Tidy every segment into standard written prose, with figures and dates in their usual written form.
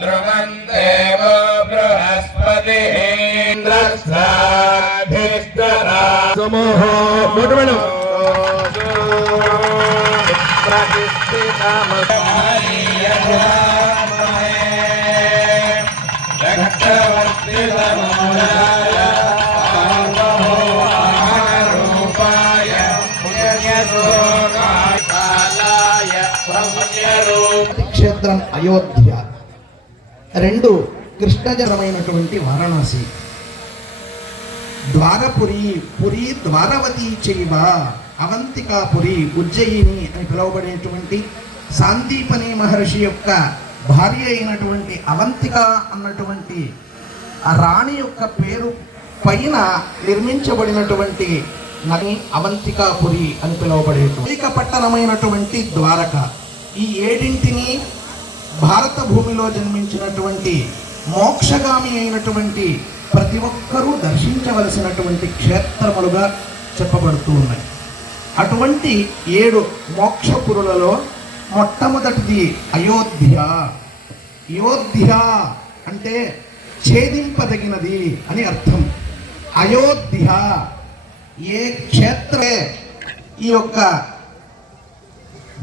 ध्रुवन्देवो बृहस्पतिन्द्रस्याधिष्ठरा समूहो मुद्वणं క్షేత్రం అయోధ్య, రెండు కృష్ణజలమైనటువంటి వారణాసి. ద్వారపురి, పురి ద్వారవతి చైవ అవంతికాపురి, ఉజ్జయిని అని పిలువబడేటువంటి సాందీపని మహర్షి యొక్క భార్య అయినటువంటి అవంతిక అన్నటువంటి ఆ రాణి యొక్క పేరు పైన నిర్మించబడినటువంటి నగరి అవంతికాపురి అని పిలువబడేటువంటి పట్టణమైనటువంటి ద్వారక. ఈ ఏడింటిని భారత భూమిలో జన్మించినటువంటి మోక్షగామి అయినటువంటి ప్రతి ఒక్కరూ దర్శించవలసినటువంటి క్షేత్రములుగా చెప్పబడుతూ ఉన్నాయి. అటువంటి 7 మోక్షపురులలో మొట్టమొదటిది అయోధ్య. అయోధ్య అంటే ఛేదింపదగినది అని అర్థం. అయోధ్య ఏ క్షేత్రే ఈ యొక్క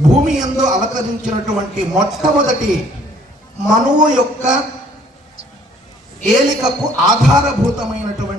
భూమి యందు అవతరించినటువంటి మొట్టమొదటి మనువు యొక్క ఏలికకు ఆధారభూతమైనటువంటి